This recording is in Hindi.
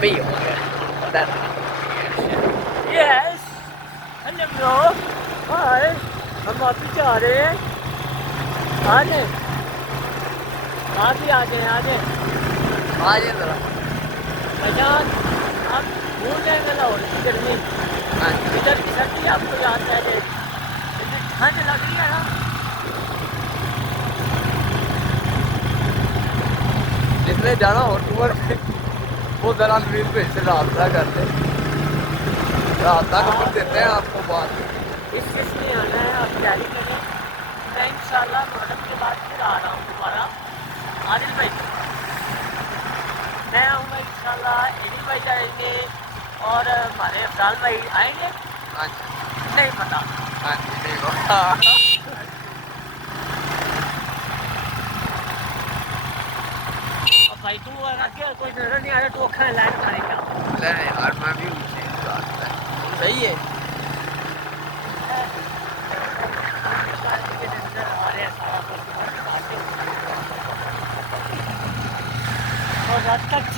पे ही होंगे। यस हेलो ब्रो हाय हम वापिस जा रहे हैं आ जाए आप ही आ जाए आज जरा पहचान आप भूल जाएंगे लाहौर की गर्मी इधर की सर्दी आपको याद है इतनी ठंड लग रही है ना जिसने जाना हो टूर वो जरा नवीन पे से रब्ता करते रब्ता नंबर देते हैं आपको बात किसने आना है आप तैयारी करें मैं इंशाल्लाह मॉडल के बाद फिर आ रहा हूँ दोबारा आदिल भाई मैं आऊँगा इंशाल्लाह एनी भाई जाएंगे और हमारे अफरान भाई आएंगे हाँ नहीं पता जी ठीक हो भाई तू आगे कोई नजर नहीं आ रहा तू अखा लाइट खाने क्या नहीं यार मैं भी उसी बात है सही है और रात तक